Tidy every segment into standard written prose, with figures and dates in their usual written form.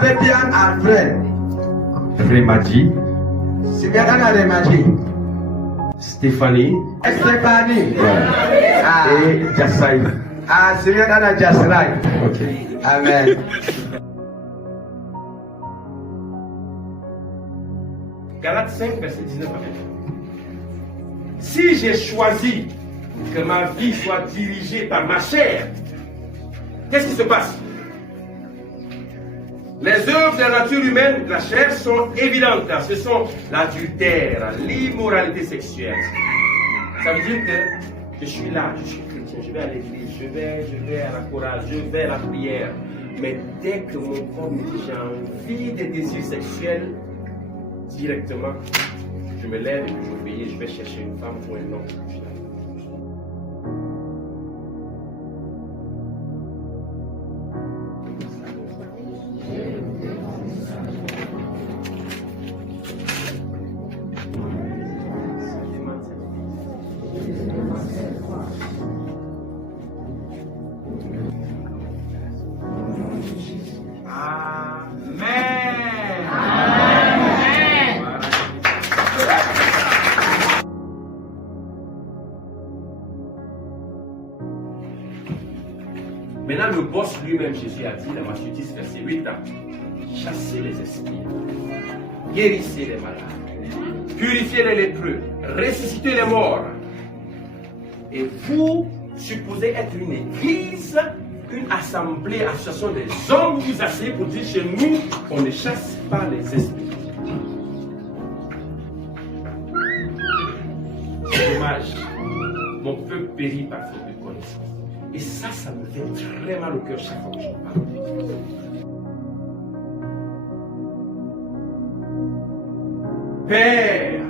Pépian Alfred. Remaji, Sigana Remaji. Stéphanie Stéphanie. et Jassai. Sigana Jasrai. Ok. Amen. Galates 5, verset 19 à 21. Si j'ai choisi que ma vie soit dirigée par ma chair, qu'est-ce qui se passe? Les œuvres de la nature humaine, de la chair, sont évidentes, car ce sont l'adultère, l'immoralité sexuelle. Ça veut dire que je suis là, je suis chrétien, je vais à l'église, je vais à la chorale, je vais à la prière. Mais dès que mon corps me dit j'ai envie des désirs sexuels, directement, je me lève et je vais obéir, je vais chercher une femme ou un homme. Maintenant, le boss lui-même, Jésus a dit dans Matthieu 10, verset 8, chassez les esprits, guérissez les malades, purifiez les lépreux, ressuscitez les morts. Et vous supposez être une église, une assemblée, association des hommes, vous vous asseyez pour dire chez nous, on ne chasse pas les esprits. C'est dommage, mon peuple périt par faute de connaissance. Et ça me fait très mal au cœur chaque fois que je parle. Père,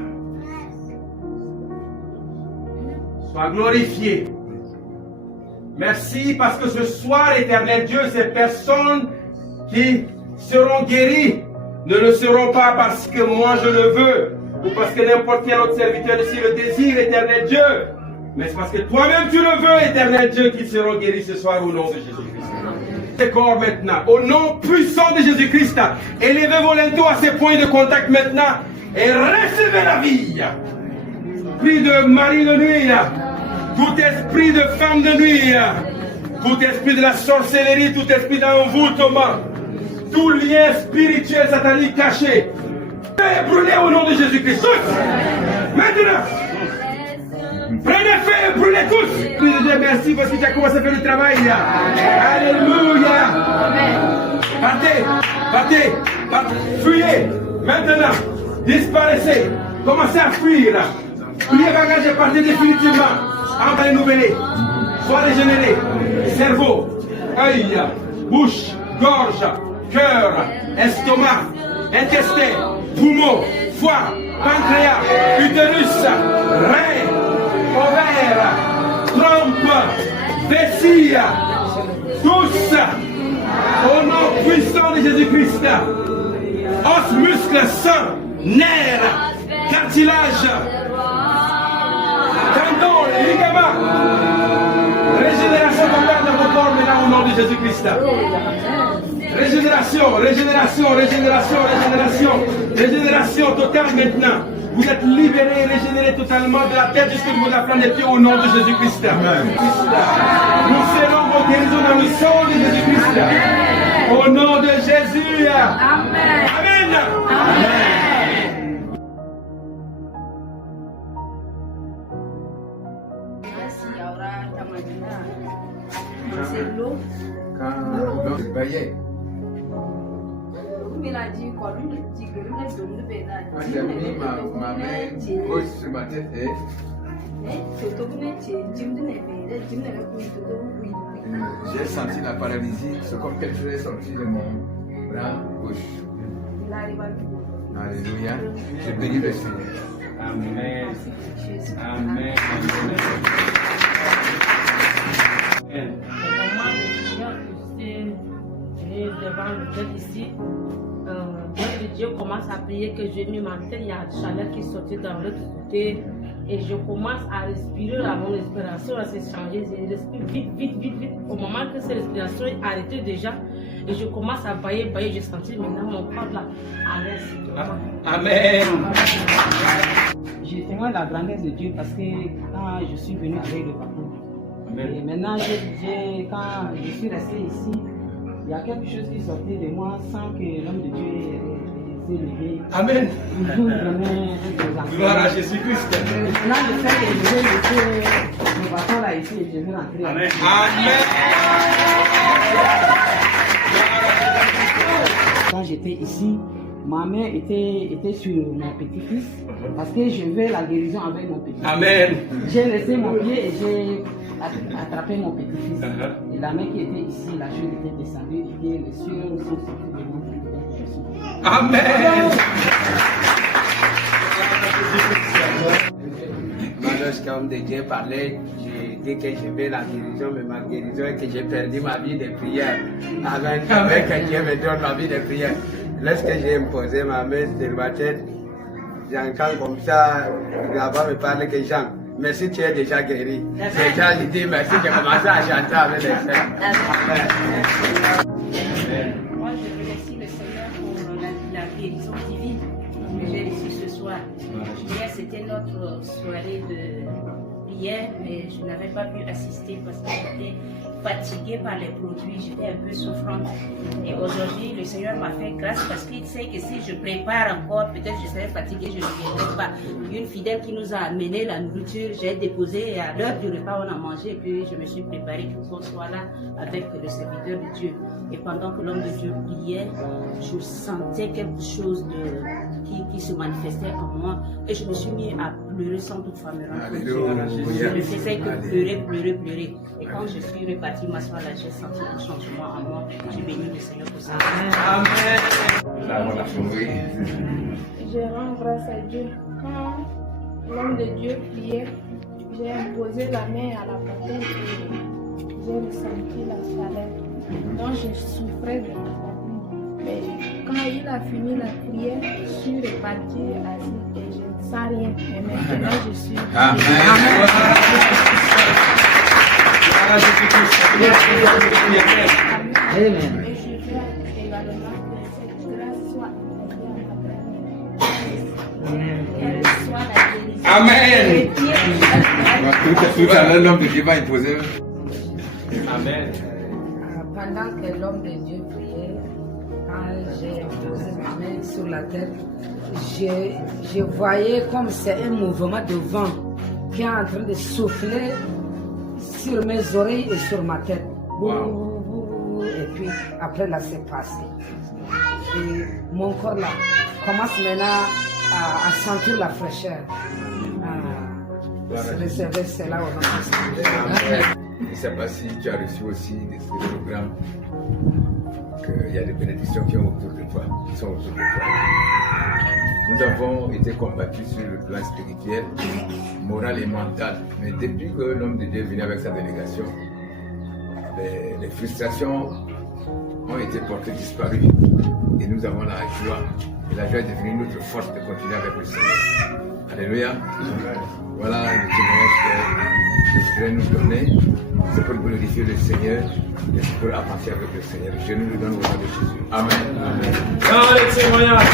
sois glorifié. Merci parce que ce soir, éternel Dieu, ces personnes qui seront guéries ne le seront pas parce que moi je le veux ou parce que n'importe quel autre serviteur ici le désire, éternel Dieu. Mais c'est parce que toi-même tu le veux, éternel Dieu, qu'ils seront guéris ce soir au nom de Jésus-Christ. C'est corps maintenant, au nom puissant de Jésus-Christ, élevez vos linteaux à ces points de contact maintenant et recevez la vie. Esprit de mari de nuit, tout esprit de femme de nuit, tout esprit de la sorcellerie, tout esprit d'envoûtement, tout lien spirituel satanique caché, est brûlé au nom de Jésus-Christ. Maintenant, prenez feu et brûlez tous. Esprit de Dieu, merci parce que tu as commencé à faire le travail. Alléluia. Partez, fuyez. Maintenant, disparaissez. Commencez à fuir. Priez bagages et partez définitivement. Entrez nouvelé. Sois régénéré. Cerveau, œil, bouche, gorge, cœur, estomac, intestin, poumon, foie, pancréas, utérus, rein, ovaire, trompe, vessie, tous, au nom puissant de Jésus-Christ, os, muscles, sang, nerfs, cartilage, tendons, ligaments, régénération totale de vos corps maintenant au nom de Jésus-Christ. Régénération totale maintenant. Vous êtes libérés, régénérés totalement de la tête jusqu'au niveau de la flamme des pieds au nom de Jésus-Christ. Nous serons vos guérisons dans le sang de Jésus-Christ. Au nom de Jésus. Amen. Il a dit quoi? J'ai mis ma main gauche sur ma tête et j'ai senti la paralysie. C'est comme quelque chose est sorti de mon bras gauche. Alléluia. Je bénis le Seigneur. Amen. Amen. Devant le Dieu ici, Dieu commence à prier que j'ai mis ma tête, il y a la chaleur qui sortait dans l'autre côté et je commence à respirer, mon respiration s'est changée, je respire vite. Au moment que cette respiration est arrêtée déjà, Et je commence à bailler, j'ai senti maintenant mon corps là, à l'aise. Amen. J'ai témoigné la grandeur de Dieu parce que quand je suis venu avec le parcours, et maintenant quand je suis resté ici, il y a quelque chose qui sortait de moi sans que l'homme de Dieu s'est levé. Amen. Gloire Gloire à Jésus-Christ. Maintenant, je sais que je vais laisser mon bâton là ici et je vais rentrer. Amen. Quand j'étais ici, ma main était sur mon petit-fils parce que je veux la guérison avec mon petit-fils. Amen. J'ai laissé mon pied et j'ai attrapé mon petit-fils. Et la main qui était ici, la chose était descendue et les cieux sont sortis de mon petit-fils. Amen. Lorsqu'un homme de Dieu parlait, j'ai dit que je veux la guérison, mais ma guérison est que j'ai perdu ma vie de prière. Avec que Dieu me donne ma vie de prière. Lorsque j'ai imposé ma main sur ma tête, j'entends comme ça, là-bas me parle que Jean, merci, tu es déjà guéri. Déjà, je dis merci, j'ai commencé à chanter avec les frères. Moi, je remercie le Seigneur pour la guérison divine que j'ai reçue ce soir. Hier, c'était notre soirée de prière, mais je n'avais pas pu assister parce que j'étais fatiguée par les produits, j'étais un peu souffrante. Et aujourd'hui, le Seigneur m'a fait grâce parce qu'il sait que si je prépare encore, peut-être je serai fatiguée, je ne viendrai pas. Une fidèle qui nous a amené la nourriture, j'ai déposé et à l'heure du repas, on a mangé et puis je me suis préparée pour qu'on soit là avec le serviteur de Dieu. Et pendant que l'homme de Dieu priait, je sentais quelque chose qui se manifestait en moi et je me suis mis à pleurer sans toute femme. Je ne faisais que pleurer. Et quand je suis repartie m'asseoir là, j'ai senti un changement en moi. J'ai béni le Seigneur pour ça. Amen. Je rends grâce à Dieu. Quand l'homme de Dieu priait, j'ai imposé la main à la patente et j'ai ressenti la chaleur. Donc je souffrais de la fatigue. Mais quand il a fini la prière, je suis repartie assis et je ne sens rien. Et maintenant je suis. Amen. Amen. Et je veux également que cette grâce soit Amen. Tout à l'heure, l'homme de Dieu va imposer. Amen. Pendant que l'homme de Dieu priait, quand j'ai posé ma main sur la tête, je voyais comme c'est un mouvement de vent qui est en train de souffler sur mes oreilles et sur ma tête. Wow. Et puis après là, c'est passé. Et mon corps là commence maintenant à sentir la fraîcheur. Recevoir cela au nom de Jésus. Je ne sais pas si tu as reçu aussi des programmes, qu'il y a des bénédictions qui sont autour de toi. Nous avons été combattus sur le plan spirituel, moral et mental. Mais depuis que l'homme de Dieu est venu avec sa délégation, les frustrations ont été portées disparues. Et nous avons la joie. Et la joie est devenue notre force de continuer avec le Seigneur. Alléluia. Voilà le témoignage que je voudrais nous donner. C'est pour glorifier le Seigneur et c'est pour avancer avec le Seigneur. Je nous le donne au nom de Jésus. Amen. Dans le témoignage.